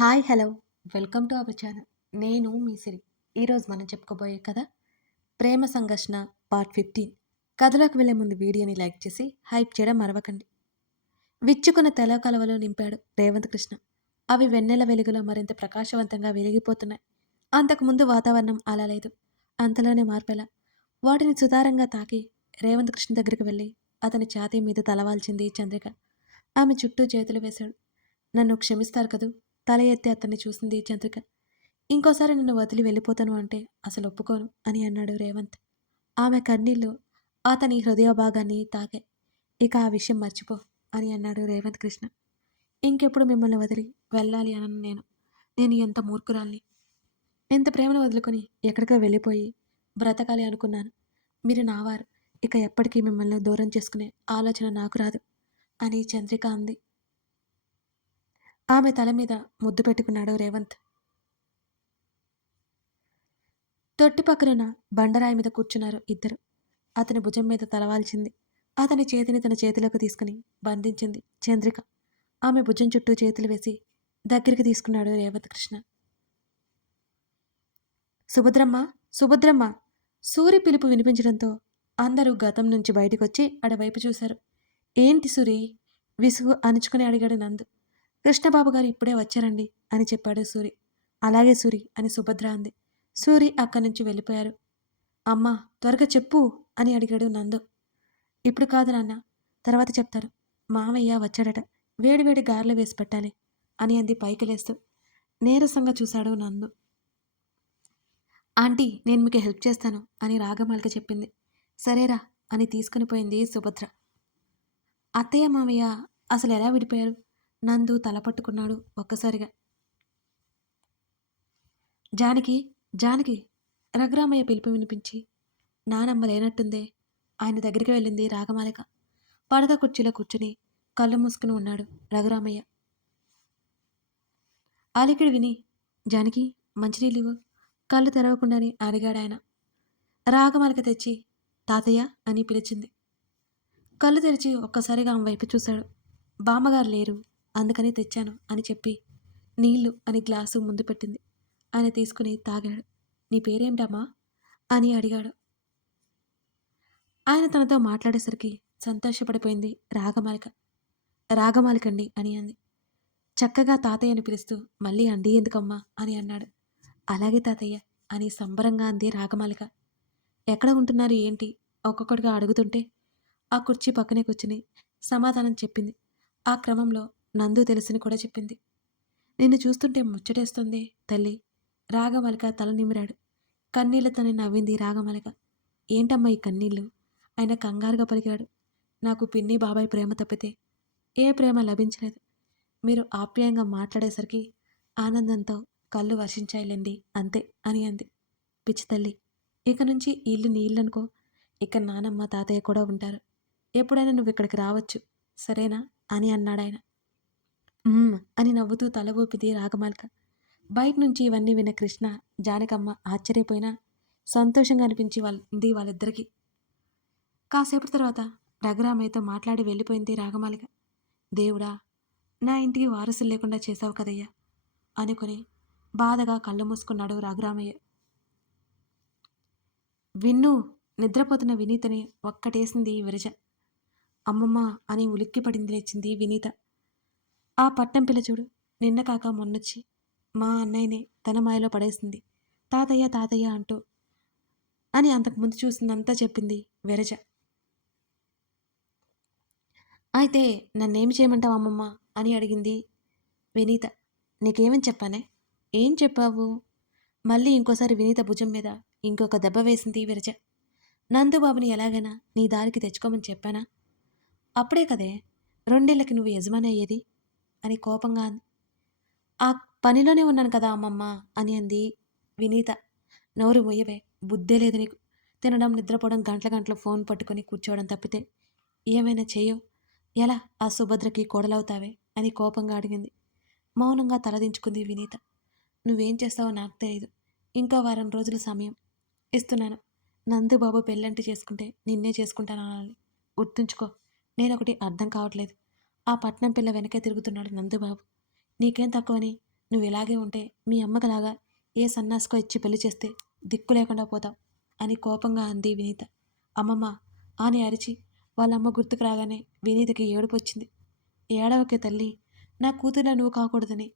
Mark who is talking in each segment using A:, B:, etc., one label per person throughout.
A: Hi hello. Welcome to our channel. నేను మీ సిరి. ఈరోజు మనం చెప్పుకోబోయే కథ ప్రేమ సంఘర్షణ పార్ట్ ఫిఫ్టీన్. కథలోకి వెళ్ళే ముందు వీడియోని లైక్ చేసి హైప్ చేయడం మరవకండి. విచ్చుకున్న తెల కలవలో నింపాడు రేవంత్ కృష్ణ. అవి వెన్నెల వెలుగులో మరింత ప్రకాశవంతంగా వెలిగిపోతున్నాయి. అంతకుముందు వాతావరణం అలా లేదు. అంతలోనే మార్పెలా. వాటిని సుతారంగా తాకి రేవంత్ కృష్ణ దగ్గరికి వెళ్ళి అతని ఛాతీ మీద తలవాల్చింది చంద్రిక. ఆమె చుట్టూ చేతులు వేశాడు. నన్ను క్షమిస్తారు కదూ? తల ఎత్తి అతన్ని చూసింది చంద్రిక ఇంకోసారి నన్ను వదిలి వెళ్ళిపోతాను అంటే అసలు ఒప్పుకోను అని అన్నాడు రేవంత్. ఆమె కన్నీళ్ళు అతని హృదయ భాగాన్ని తాకే. ఇక ఆ విషయం మర్చిపో అని అన్నాడు రేవంత్ కృష్ణ. ఇంకెప్పుడు మిమ్మల్ని వదిలి వెళ్ళాలి అనను నేను. నేను ఎంత మూర్ఖురాల్ని. ఎంత ప్రేమను వదులుకొని ఎక్కడికో వెళ్ళిపోయి బ్రతకాలి అనుకున్నాను. మీరు నావారు. ఇక ఎప్పటికీ మిమ్మల్ని దూరం చేసుకునే ఆలోచన నాకు రాదు అని చంద్రిక అంది. ఆమె తల మీద ముద్దు పెట్టుకున్నాడు రేవంత్. తొట్టి పక్కనున్న బండరాయి మీద కూర్చున్నారు ఇద్దరు. అతని భుజం మీద తలవాల్చింది అతని చేతిని తన చేతిలోకి తీసుకుని బంధించింది చంద్రిక. ఆమె భుజం చుట్టూ చేతులు వేసి దగ్గరికి తీసుకున్నాడు రేవంత్ కృష్ణ. సుభద్రమ్మ సుభద్రమ్మ! సూరి పిలుపు వినిపించడంతో అందరూ గతం నుంచి బయటకొచ్చి అడవైపు చూశారు. ఏంటి సూరి? విసుగు అణుచుకుని అడిగాడు నందు. కృష్ణబాబు గారు ఇప్పుడే వచ్చారండి అని చెప్పాడు సూరి. అలాగే సూరి అని సుభద్ర అంది. సూరి అక్కడి నుంచి వెళ్ళిపోయారు. అమ్మా త్వరగా చెప్పు అని అడిగాడు నందు. ఇప్పుడు కాదు నాన్న తర్వాత చెప్తారు. మామయ్య వచ్చాడట. వేడివేడి గారెలు వేసి పెట్టాలి అని అంది పైకి లేస్తూ. నీరసంగా చూశాడు నందు. ఆంటీ నేను మీకు హెల్ప్ చేస్తాను అని రాగమాలిక చెప్పింది. సరేరా అని తీసుకుని పోయింది సుభద్ర. అత్తయ్య మామయ్య అసలు ఎలా విడిపోయారు? నందు తల పట్టుకున్నాడు ఒక్కసారిగా. జానకి జానకి రఘురామయ్య పిలుపు వినిపించి నానమ్మ లేనట్టుందే ఆయన దగ్గరికి వెళ్ళింది రాగమాలిక. పడద కుర్చీలో కూర్చుని కళ్ళు మూసుకుని ఉన్నాడు రఘురామయ్య. అలికిడి విని జానకి మంచినీళ్ళు కళ్ళు తెరవకుండానే అడిగాడు ఆయన రాగమాలిక తెచ్చి తాతయ్య అని పిలిచింది. కళ్ళు తెరిచి ఒక్కసారిగా ఆమె వైపు చూశాడు. బామ్మగారు లేరు. అందుకని తెచ్చాను అని చెప్పి నీళ్ళు అని గ్లాసు ముందు పెట్టింది. ఆయన తీసుకుని తాగాడు. నీ పేరేమిటమ్మా అని అడిగాడు. ఆయన తనతో మాట్లాడేసరికి సంతోషపడిపోయింది రాగమాలిక రాగమాలికండి అని అంది. చక్కగా తాతయ్య అని పిలుస్తూ మళ్ళీ అండి ఎందుకమ్మా అని అన్నాడు. అలాగే తాతయ్య అని సంబరంగా అంది రాగమాలిక ఎక్కడ ఉంటున్నారు ఏంటి? ఒక్కొక్కటిగా అడుగుతుంటే ఆ కుర్చీ పక్కనే కూర్చుని సమాధానం చెప్పింది. ఆ క్రమంలో నందు తెలుసని కూడా చెప్పింది. నిన్ను చూస్తుంటే ముచ్చటేస్తుంది తల్లి. రాగమలిక తల నిమిరాడు. కన్నీళ్ళతోనే నవ్వింది రాగమలిక ఏంటమ్మా ఈ కన్నీళ్ళు ఆయన కంగారుగా పలికాడు. నాకు పిన్ని బాబాయ్ ప్రేమ తప్పితే ఏ ప్రేమ లభించలేదు. మీరు ఆప్యాయంగా మాట్లాడేసరికి ఆనందంతో కళ్ళు వర్షించాయిలేండి అంతే అని అంది. పిచ్చి తల్లి. ఇక నుంచి ఇల్లు నీళ్ళనుకో ఇక నానమ్మ తాతయ్య కూడా ఉంటారు. ఎప్పుడైనా నువ్వు ఇక్కడికి రావచ్చు. సరేనా? అని అన్నాడాయన. "ఉమ్" అని నవ్వుతూ తల ఊపిది రాగమాలిక బయట నుంచి ఇవన్నీ విన్న కృష్ణ జానకమ్మ ఆశ్చర్యపోయినా సంతోషంగా అనిపించి వాళ్ళది వాళ్ళిద్దరికీ. కాసేపటి తర్వాత రఘురామయ్యతో మాట్లాడి వెళ్ళిపోయింది రాగమాలిక దేవుడా నా ఇంటికి వారసులు లేకుండా చేశావు కదయ్యా అనుకుని బాధగా కళ్ళు మూసుకున్నాడు రఘురామయ్య. విన్ను నిద్రపోతున్న వినీతని ఒక్కటేసింది విరజ. అమ్మమ్మ అని ఉలిక్కిపడింది లేచింది వినీత. ఆ పట్నం పిల్ల చూడు. నిన్న కాక మొన్నొచ్చి మా అన్నయ్యనే తన మాయలో పడేసింది. తాతయ్య తాతయ్య అంటూ అని అంతకుముందు చూసిందంతా చెప్పింది విరజ. అయితే నన్నేమి చేయమంటావు అమ్మమ్మ? అని అడిగింది వినీత. నీకేమని చెప్పానే? ఏం చెప్పావు? మళ్ళీ ఇంకోసారి వినీత భుజం మీద ఇంకొక దెబ్బ వేసింది విరజ. నందుబాబుని ఎలాగైనా నీ దారికి తెచ్చుకోమని చెప్పానా? అప్పుడే కదే. రెండేళ్ళకి నువ్వు యజమాని అయ్యేది? అని కోపంగా అంది. ఆ పనిలోనే ఉన్నాను కదా అమ్మమ్మ అని అంది వినీత. నోరు మొయ్యవే బుద్ధే లేదు నీకు. తినడం నిద్రపోవడం గంటల గంటల ఫోన్ పట్టుకొని కూర్చోవడం తప్పితే ఏమైనా చేయవు. ఎలా ఆ సుభద్రకి కోడలవుతావే అని కోపంగా అడిగింది. మౌనంగా తలదించుకుంది వినీత. నువ్వేం చేస్తావో నాకు తెలియదు ఇంకో వారం రోజుల సమయం. ఇస్తున్నాను. నందుబాబు పెళ్ళంటి చేసుకుంటే నిన్నే చేసుకుంటాను అనాలి గుర్తుంచుకో నేనొకటి అర్థం కావట్లేదు. ఆ పట్నం పిల్ల వెనకే తిరుగుతున్నాడు నందుబాబు. నీకేం తక్కువని? నువ్వు ఇలాగే ఉంటే మీ అమ్మకలాగా ఏ సన్నాసుకో ఇచ్చి పెళ్ళి చేస్తే దిక్కు లేకుండా పోతాం అని కోపంగా అంది వినీత. అమ్మమ్మ అని అరిచి వాళ్ళమ్మ గుర్తుకు రాగానే వినీతకి ఏడుపు వచ్చింది. ఏడవకే తల్లి నా కూతురు నువ్వు కాకూడదని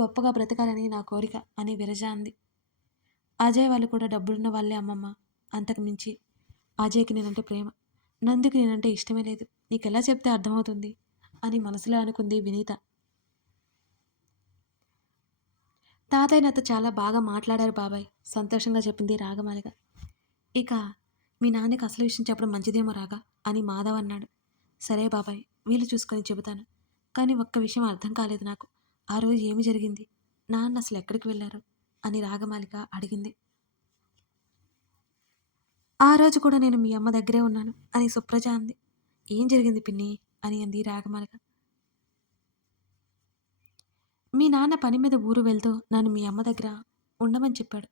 A: గొప్పగా బ్రతకాలని నా కోరిక అని విరజ అంది. అజయ్ వాళ్ళు కూడా డబ్బులున్న వాళ్ళే అమ్మమ్మ. అంతకు మించి అజయ్కి నేనంటే ప్రేమ నందుకి నేనంటే ఇష్టమే లేదు. నీకెలా చెప్తే అర్థమవుతుంది? అని మనసులో అనుకుంది వినీత. తాతయ్య నాతో చాలా బాగా మాట్లాడారు బాబాయ్ సంతోషంగా చెప్పింది రాగమాలిక. ఇక మీ నాన్నకి అసలు విషయం చెప్పడం మంచిదేమో రాగా అని మాధవ్ అన్నాడు. సరే బాబాయ్ వీలు చూసుకొని చెబుతాను. కానీ ఒక్క విషయం అర్థం కాలేదు నాకు. ఆ రోజు ఏమి జరిగింది? నాన్న అసలు ఎక్కడికి వెళ్ళారు? అని రాగమాలిక అడిగింది. ఆ రోజు కూడా నేను మీ అమ్మ దగ్గరే ఉన్నాను అని సుప్రజ అంది. ఏం జరిగింది పిన్ని? అని అంది రాగమాలిక మీ నాన్న పని మీద ఊరు వెళ్తూ నన్ను మీ అమ్మ దగ్గర ఉండమని చెప్పాడు.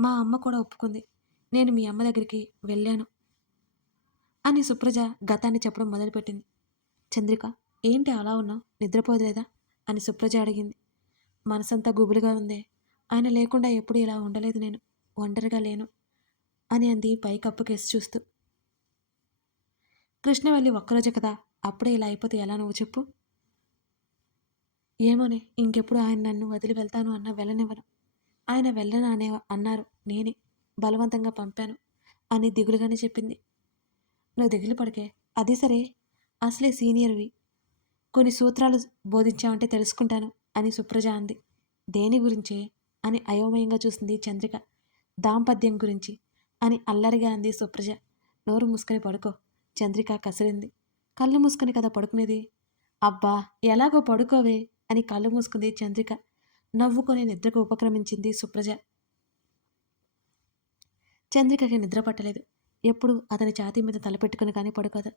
A: మా అమ్మ కూడా ఒప్పుకుంది. నేను మీ అమ్మ దగ్గరికి వెళ్ళాను అని సుప్రజ గతాన్ని చెప్పడం మొదలుపెట్టింది. చంద్రిక ఏంటి అలా ఉన్నావు? నిద్రపోలేదా? అని సుప్రజ అడిగింది. మనసంతా గుబులుగా ఉందే. ఆయన లేకుండా ఎప్పుడు ఇలా ఉండలేదు నేను. ఒంటరిగా లేను అని అంది పైకప్పుకేసి చూస్తూ. కృష్ణ వెళ్ళి ఒక్కరోజే కదా అప్పుడే ఇలా అయిపోతే ఎలా నువ్వు చెప్పు? ఏమోనే ఇంకెప్పుడు ఆయన నన్ను వదిలి వెళ్తాను అన్న వెళ్ళనివ్వను. ఆయన వెళ్ళను అనే అన్నారు. నేనే బలవంతంగా పంపాను అని దిగులుగానే చెప్పింది. నువ్వు దిగులు పడికే. అది సరే అసలే సీనియర్వి. కొన్ని సూత్రాలు బోధించావంటే తెలుసుకుంటాను అని సుప్రజ అంది. దేని గురించే? అని అయోమయంగా చూసింది చంద్రిక. దాంపత్యం గురించి అని అల్లరిగా అంది సుప్రజ. నోరు మూసుకొని పడుకో. చంద్రిక కసిరింది. కళ్ళు మూసుకుని కదా పడుకునేది? అబ్బా ఎలాగో పడుకోవే అని కళ్ళు మూసుకుంది చంద్రిక. నవ్వుకొని నిద్రకు ఉపక్రమించింది సుప్రజ. చంద్రికకి నిద్ర పట్టలేదు. ఎప్పుడు అతని ఛాతీ మీద తలపెట్టుకుని కానీ పడుకోదు.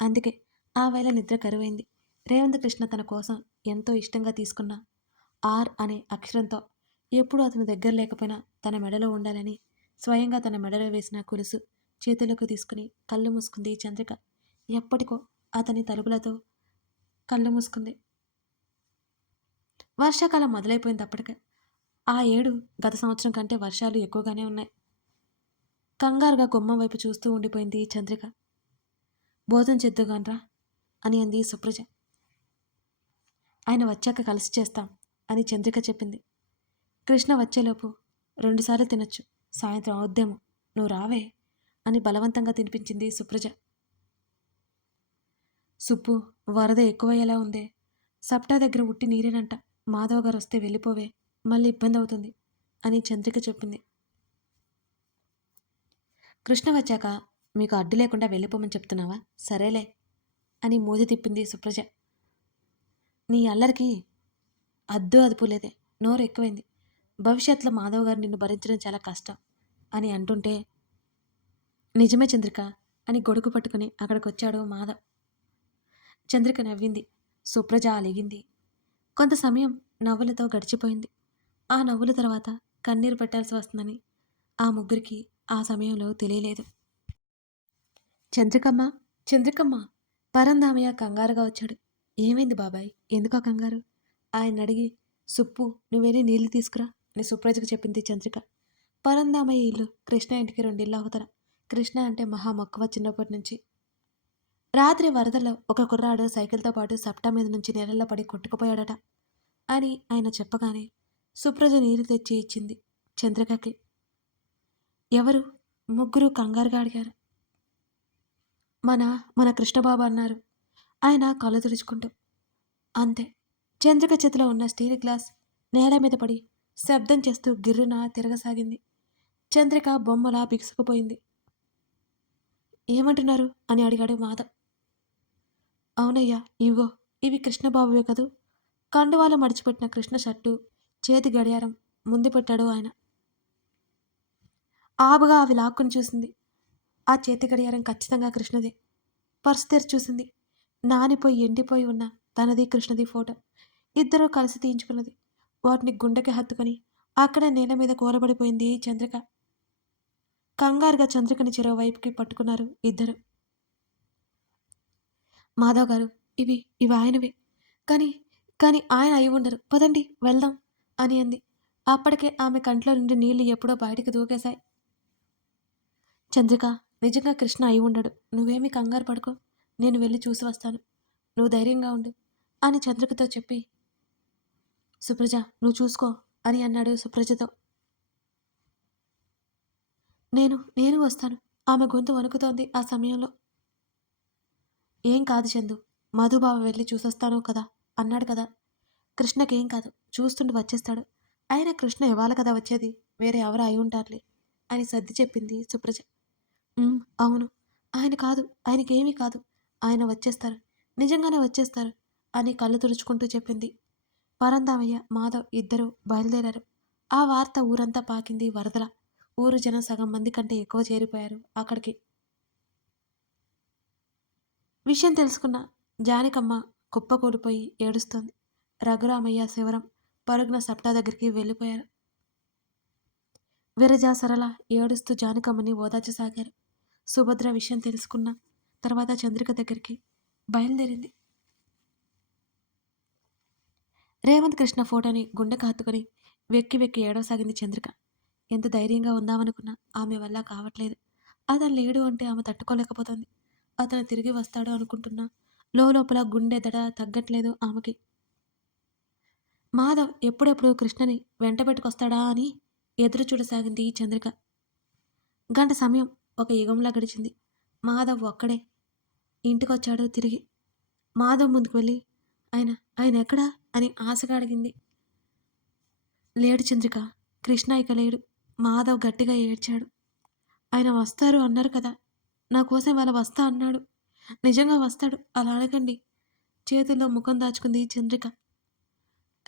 A: అందుకే ఆ వేళ నిద్ర కరువైంది. రేవంత్ కృష్ణ తన కోసం ఎంతో ఇష్టంగా తీసుకున్న ఆర్ అనే అక్షరంతో ఎప్పుడు అతని దగ్గర లేకపోయినా తన మెడలో ఉండాలని స్వయంగా తన మెడలో వేసిన కొలుసు చేతులకు తీసుకుని కళ్ళు మూసుకుంది చంద్రిక. ఎప్పటికో అతని తలుపులతో కళ్ళు మూసుకుంది. వర్షాకాలం మొదలైపోయింది అప్పటికే. ఆ ఏడు గత సంవత్సరం కంటే వర్షాలు ఎక్కువగానే ఉన్నాయి. కంగారుగా గుమ్మం వైపు చూస్తూ ఉండిపోయింది చంద్రిక. భోజనం చేద్దుగానరా అని అంది సుప్రజ. ఆయన వచ్చాక కలిసి చేస్తాం అని చంద్రిక చెప్పింది. కృష్ణ వచ్చేలోపు రెండుసార్లు తినొచ్చు. సాయంత్రం అవుద్దేమో. నువ్వు రావే అని బలవంతంగా తినిపించింది సుప్రజ. సుప్పు వరద ఎక్కువయ్యేలా ఉందే. సప్టా దగ్గర ఉట్టి నీరేనంట. మాధవ్ గారు వస్తే వెళ్ళిపోవే. మళ్ళీ ఇబ్బంది అవుతుంది అని చంద్రిక చెప్పింది. కృష్ణ వచ్చాక మీకు అడ్డు లేకుండా వెళ్ళిపోమని చెప్తున్నావా? సరేలే అని మూది తిప్పింది సుప్రజ. నీ అల్లరికి అద్దు అదుపు లేదే నోరు ఎక్కువైంది. భవిష్యత్తులో మాధవ్ గారు నిన్ను భరించడం చాలా కష్టం అని అంటుంటే నిజమే చంద్రిక అని గొడుగు పట్టుకుని అక్కడికి వచ్చాడు మాధవ్. చంద్రిక నవ్వింది. సుప్రజ అలిగింది. కొంత సమయం నవ్వులతో గడిచిపోయింది. ఆ నవ్వుల తర్వాత కన్నీరు పెట్టాల్సి వస్తుందని ఆ ముగ్గురికి ఆ సమయంలో తెలియలేదు. చంద్రికమ్మ చంద్రికమ్మ! పరంధామయ్య కంగారుగా వచ్చాడు. ఏమైంది బాబాయ్? ఎందుకో కంగారు? ఆయన అడిగి సుప్పు నువ్వేనే నీళ్ళు తీసుకురా అని సుప్రజకు చెప్పింది చంద్రిక. పరంధామయ్య ఇల్లు కృష్ణ ఇంటికి రెండిల్లు అవతల. కృష్ణ అంటే మహా మక్కువ చిన్నప్పటి నుంచి. రాత్రి వరదలో ఒక కుర్రాడు సైకిల్తో పాటు సప్టా మీద నుంచి నీళ్ళలో పడి కొట్టుకుపోయాడట అని ఆయన చెప్పగానే సుప్రజ నీరు తెచ్చి ఇచ్చింది చంద్రికకి. ఎవరు? ముగ్గురు కంగారుగా అడిగారు. మన మన కృష్ణబాబు అన్నారు. ఆయన కళ్ళు తుడుచుకుంటూ. అంతే. చంద్రిక చేతిలో ఉన్న స్టీల్ గ్లాస్ నేల మీద పడి శబ్దం చేస్తూ గిర్రున తిరగసాగింది. చంద్రిక బొమ్మలా బిగుసుకుపోయింది. ఏమంటున్నారు? అని అడిగాడు మాధవ్. అవునయ్యా ఇవో ఇవి కృష్ణబాబువే కదూ? కండువాల మడిచిపెట్టిన కృష్ణ షర్టు చేతి గడియారం ముందు పెట్టాడు ఆయన. ఆబుగా అవి లాక్కుని చూసింది. ఆ చేతి గడియారం ఖచ్చితంగా కృష్ణదే. పర్సు తెరిచి చూసింది. నానిపోయి ఎండిపోయి ఉన్న తనది కృష్ణది ఫోటో. ఇద్దరూ కలిసి తీయించుకున్నది. వాటిని గుండెకి హత్తుకొని అక్కడ నేల మీద కూరబడిపోయింది చంద్రిక. కంగారుగా చంద్రికని చెరోవైపుకి పట్టుకున్నారు ఇద్దరు. మాధవ్ గారు ఇవి ఇవి ఆయనవే. కానీ కానీ ఆయన అయి ఉండరు. పదండి వెళ్దాం అని అంది. అప్పటికే ఆమె కంట్లో నుండి నీళ్ళు ఎప్పుడో బయటికి దూకేశాయి. చంద్రిక నిజంగా కృష్ణ అయి ఉండడు. నువ్వేమీ కంగారు పడుకో. నేను వెళ్ళి చూసి వస్తాను. నువ్వు ధైర్యంగా ఉండు అని చంద్రికతో చెప్పి సుప్రజ నువ్వు చూసుకో అని అన్నాడు సుప్రజతో. నేను నేను వస్తాను. ఆమె గొంతు వణుకుతోంది ఆ సమయంలో. ఏం కాదు చందు. మధుబావ వెళ్ళి చూసొస్తాను కదా? అన్నాడు కదా. కృష్ణకేం కాదు. చూస్తుండి వచ్చేస్తాడు. అయినా కృష్ణ ఇవ్వాలి కదా వచ్చేది? వేరే ఎవరు అయి ఉంటారులే అని సర్ది చెప్పింది సుప్రజ. అవును. ఆయన కాదు. ఆయనకేమీ కాదు. ఆయన వచ్చేస్తారు. నిజంగానే వచ్చేస్తారు అని కళ్ళు తుడుచుకుంటూ చెప్పింది. పరందామయ్య మాధవ్ ఇద్దరు బయలుదేరారు. ఆ వార్త ఊరంతా పాకింది వరదల. ఊరు జనం సగం మంది కంటే ఎక్కువ చేరిపోయారు అక్కడికి. విషయం తెలుసుకున్న జానకమ్మ కుప్పకూలిపోయి ఏడుస్తోంది. రఘురామయ్య శివరం పరుగున సప్టా దగ్గరికి వెళ్ళిపోయారు. విరజ సరళ ఏడుస్తూ జానకమ్మని ఓదార్చసాగారు. సుభద్ర విషయం తెలుసుకున్న తర్వాత చంద్రిక దగ్గరికి బయలుదేరింది. రేవంత్ కృష్ణ ఫోటోని గుండెకు హత్తుకొని వెక్కి వెక్కి ఏడవసాగింది చంద్రిక. ఎంత ధైర్యంగా ఉందామనుకున్నా ఆమె వల్ల కావట్లేదు. అతను లేడు అంటే ఆమె తట్టుకోలేకపోతుంది. అతను తిరిగి వస్తాడు అనుకుంటున్నా. లోపల గుండె దడ తగ్గట్లేదు ఆమెకి. మాధవ్ ఎప్పుడెప్పుడు కృష్ణని వెంట పెట్టుకొస్తాడా అని ఎదురు చూడసాగింది ఈ చంద్రిక. గంట సమయం ఒక యుగంలా గడిచింది. మాధవ్ ఒక్కడే. ఇంటికొచ్చాడు తిరిగి. మాధవ్ ముందుకు వెళ్ళి ఆయన ఆయన ఎక్కడా? అని ఆశగా అడిగింది. లేడు చంద్రిక. కృష్ణ ఇక లేడు. మాధవ్ గట్టిగా ఏడ్చాడు. ఆయన వస్తారు అన్నారు కదా నా కోసం వాళ్ళ వస్తా అన్నాడు. నిజంగా వస్తాడు. అలా అనకండి. చేతుల్లో ముఖం దాచుకుంది చంద్రిక.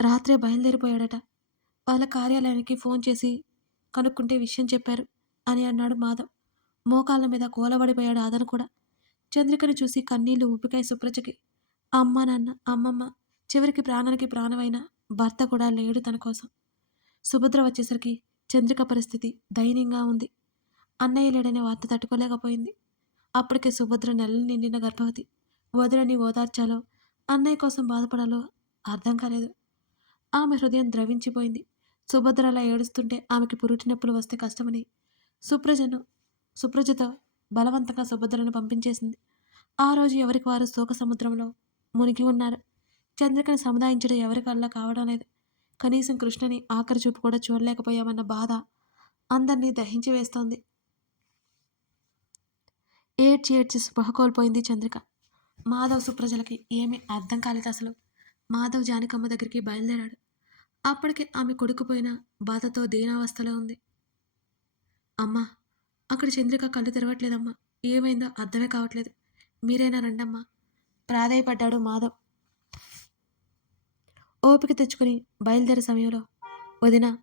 A: రాత్రే బయలుదేరిపోయాడట. వాళ్ళ కార్యాలయానికి ఫోన్ చేసి కనుక్కుంటే విషయం చెప్పారు అని అన్నాడు మాధవ్. మోకాళ్ళ మీద కోలబడిపోయాడు ఆదను కూడా. చంద్రికను చూసి కన్నీళ్ళు ఉప్పికాయ సుప్రజకి. అమ్మ నాన్న అమ్మమ్మ చివరికి ప్రాణానికి ప్రాణమైన భర్త కూడా లేడు తన కోసం. సుభద్ర వచ్చేసరికి చంద్రిక పరిస్థితి దయనీయంగా ఉంది. అన్నయ్య లేడనే వార్త తట్టుకోలేకపోయింది. అప్పటికే సుభద్ర నెలలు నిండిన గర్భవతి. వదిలని ఓదార్చాలో అన్నయ్య కోసం బాధపడాలో అర్థం కాలేదు. ఆమె హృదయం ద్రవించిపోయింది. సుభద్ర అలా ఏడుస్తుంటే ఆమెకి పురుటి నొప్పులు వస్తే కష్టమని సుప్రజను సుప్రజతో బలవంతంగా సుభద్రను పంపించేసింది. ఆ రోజు ఎవరికి వారు శోక సముద్రంలో మునిగి ఉన్నారు? చంద్రికని సముదాయించడం ఎవరికి అలా కావడం లేదు. కనీసం కృష్ణని ఆఖరి చూపు కూడా చూడలేకపోయామన్న బాధ అందరినీ దహించి వేస్తోంది. ఏడ్చి ఏడ్చి స్పృహ కోల్పోయింది చంద్రిక. మాధవ్ సుప్రజలకి ఏమీ అర్థం కాలేదు అసలు. మాధవ్ జానకమ్మ దగ్గరికి బయలుదేరాడు. అప్పటికే ఆమె కొడుకుపోయిన బాధతో దీనావస్థలో ఉంది. అమ్మా అక్కడ చంద్రిక కళ్ళు తెరవట్లేదమ్మా. ఏమైందో అర్థమే కావట్లేదు. మీరైనా రండమ్మా. ప్రాధాయపడ్డాడు మాధవ్. ఓపిక తెచ్చుకుని బయలుదేరే సమయంలో వదిన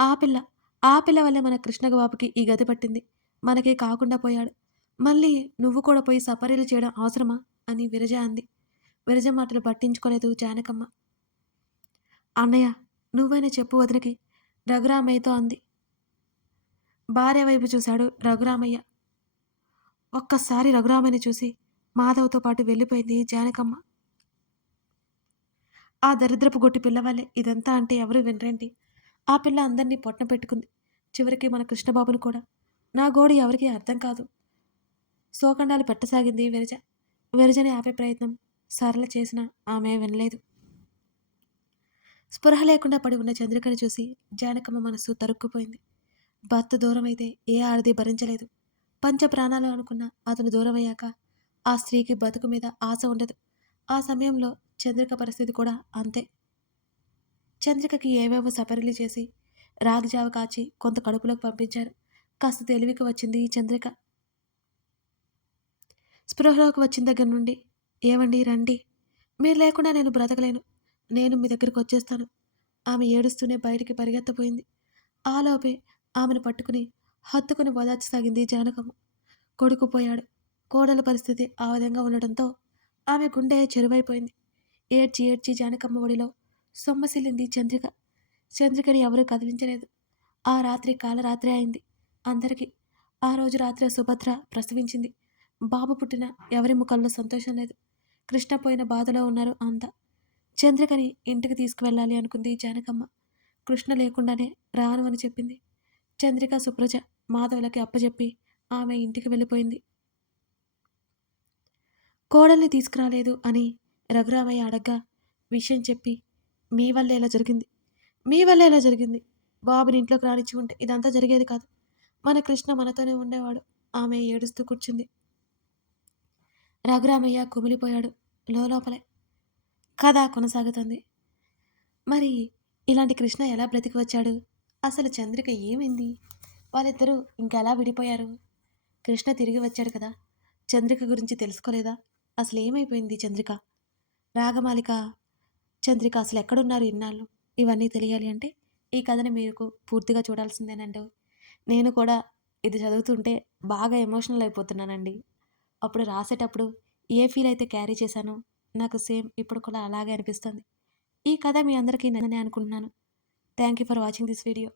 A: ఆ పిల్ల ఆ పిల్ల వల్లే మన కృష్ణగబాబుకి ఈ గతి పట్టింది. మనకే కాకుండా పోయాడు. మళ్ళీ నువ్వు కూడా పోయి సపరీలు చేయడం అవసరమా? అని విరజ అంది. విరజ మాటలు పట్టించుకోలేదు జానకమ్మ. అన్నయ్య నువ్వైనా చెప్పు వదినకి రఘురామయ్యతో అంది. భార్య వైపు చూశాడు రఘురామయ్య. ఒక్కసారి రఘురామయ్యని చూసి మాధవ్తో పాటు వెళ్ళిపోయింది జానకమ్మ. ఆ దరిద్రపు గొట్టి పిల్లవాళ్ళే ఇదంతా అంటే ఎవరు వినరేంటి? ఆ పిల్ల అందరినీ పొట్టన పెట్టుకుంది. చివరికి మన కృష్ణబాబును కూడా. నా గోడు ఎవరికీ అర్థం కాదు. శోకండాలు పెట్టసాగింది విరజ. విరజని ఆపే ప్రయత్నం సరళ చేసిన ఆమె వినలేదు. స్పృహ లేకుండా పడి ఉన్న చంద్రికను చూసి జానకమ్మ మనసు తరుక్కుపోయింది. భర్త దూరమైతే ఏ ఆడది భరించలేదు. పంచ ప్రాణాలు అనుకున్న అతను దూరం అయ్యాక ఆ స్త్రీకి బతుకు మీద ఆశ ఉండదు. ఆ సమయంలో చంద్రిక పరిస్థితి కూడా అంతే. చంద్రికకి ఏవేవో సపరిలు చేసి రాగిజావ కాచి కొంత కడుపులోకి పంపించారు. కాస్త తెలివికి వచ్చింది ఈ చంద్రిక. స్పృహలోకి వచ్చిన దగ్గర నుండి ఏమండి రండి. మీరు లేకుండా నేను బ్రతకలేను. నేను మీ దగ్గరికి వచ్చేస్తాను. ఆమె ఏడుస్తూనే బయటికి పరిగెత్తపోయింది. ఆలోపే ఆమెను పట్టుకుని హత్తుకుని ఓదార్చసాగింది జానకమ్మ కొడుకుపోయాడు కోడల పరిస్థితి ఆ విధంగా ఉండడంతో ఆమె గుండె చెరువైపోయింది. ఏడ్చి ఏడ్చి జానకమ్మ ఒడిలో సొమ్మసిల్లింది చంద్రిక. చంద్రికని ఎవరూ కదిలించలేదు. ఆ రాత్రి కాలరాత్రి అయింది. అందరికీ ఆ రోజు రాత్రి సుభద్ర ప్రసవించింది. బాబు పుట్టిన ఎవరి ముఖంలో సంతోషం లేదు. కృష్ణ పోయిన బాధలో ఉన్నారు అంతా. చంద్రికని ఇంటికి తీసుకువెళ్ళాలి అనుకుంది జానకమ్మ. కృష్ణ లేకుండానే రాను అని చెప్పింది. చంద్రిక సుప్రజ మాధవులకి అప్పచెప్పి ఆమె ఇంటికి వెళ్ళిపోయింది. కోడల్ని తీసుకురాలేదు అని రఘురామయ్య అడగ్గా విషయం చెప్పి మీ వల్లే ఇలా జరిగింది. మీ వల్లే ఇలా జరిగింది. బాబుని ఇంట్లోకి రానిచ్చి ఉంటే ఇదంతా జరిగేది కాదు. మన కృష్ణ మనతోనే ఉండేవాడు. ఆమె ఏడుస్తూ కూర్చుంది. రఘురామయ్య కుమిలిపోయాడు లోపలే కథ కొనసాగుతుంది. మరి ఇలాంటి కృష్ణ ఎలా బ్రతికి వచ్చాడు? అసలు చంద్రిక ఏమైంది? వాళ్ళిద్దరూ ఇంకెలా విడిపోయారు? కృష్ణ తిరిగి వచ్చాడు కదా? చంద్రిక గురించి తెలుసుకోలేదా? అసలు ఏమైపోయింది చంద్రిక? రాగమాలిక చంద్రిక అసలు ఎక్కడున్నారు ఇన్నాళ్ళు? ఇవన్నీ తెలియాలి అంటే ఈ కథని మీరు పూర్తిగా చూడాల్సిందేనండి. నేను కూడా ఇది చదువుతుంటే బాగా ఎమోషనల్ అయిపోతున్నానండి. అప్పుడు రాసేటప్పుడు ఏ ఫీల్ అయితే క్యారీ చేశానో నాకు సేమ్ ఇప్పుడు కూడా అలాగే అనిపిస్తుంది. ఈ కథ మీ అందరికీ నిన్ననే అనుకుంటున్నాను. Thank you for watching this video